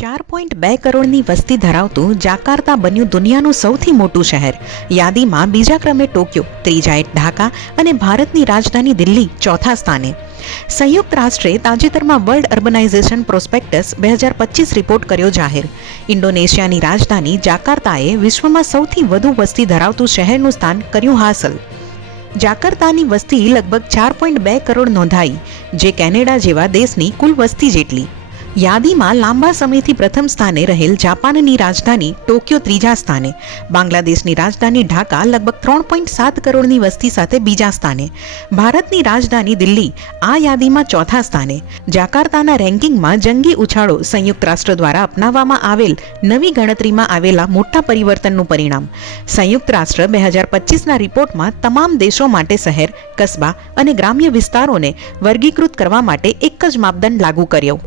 4.2 કરોડની વસ્તી ધરાવતું જાકાર્તા બન્યું દુનિયાનું સૌથી મોટું શહેર. યાદીમાં બીજા ક્રમે ટોક્યો, ત્રીજાએ ઢાકા અને ભારતની રાજધાની દિલ્હી ચોથા સ્થાને. સંયુક્ત રાષ્ટ્રે તાજેતરમાં વર્લ્ડ અર્બનાઇઝેશન પ્રોસ્પેક્ટસ 2025 રિપોર્ટ કર્યો જાહેર. ઇન્ડોનેશિયાની રાજધાની જાકાર્તાએ વિશ્વમાં સૌથી વધુ વસ્તી ધરાવતું શહેરનું સ્થાન કર્યું હાંસલ. જાકાર્તાની વસ્તી લગભગ 4.2 કરોડ નોંધાઈ, જે કેનેડા જેવા દેશની કુલ વસ્તી જેટલી. યાદીમાં લાંબા સમયથી પ્રથમ સ્થાને રહેલ જાપાનની રાજધાની ટોક્યો ત્રીજા સ્થાને. બાંગ્લાદેશની રાજધાની ઢાકા લગભગ 3.7 કરોડની વસ્તી સાથે બીજા સ્થાને. ભારતની રાજધાની દિલ્હી આ યાદીમાં ચોથા સ્થાને. જાકાર્તાના રેન્કિંગમાં જંગી ઉછાળો સંયુક્ત રાષ્ટ્ર દ્વારા અપનાવવામાં આવેલ નવી ગણતરીમાં આવેલા મોટા પરિવર્તનનું પરિણામ. સંયુક્ત રાષ્ટ્ર 2025ના રિપોર્ટમાં તમામ દેશો માટે શહેર, કસ્બા અને ગ્રામ્ય વિસ્તારોને વર્ગીકૃત કરવા માટે એક જ માપદંડ લાગુ કર્યો.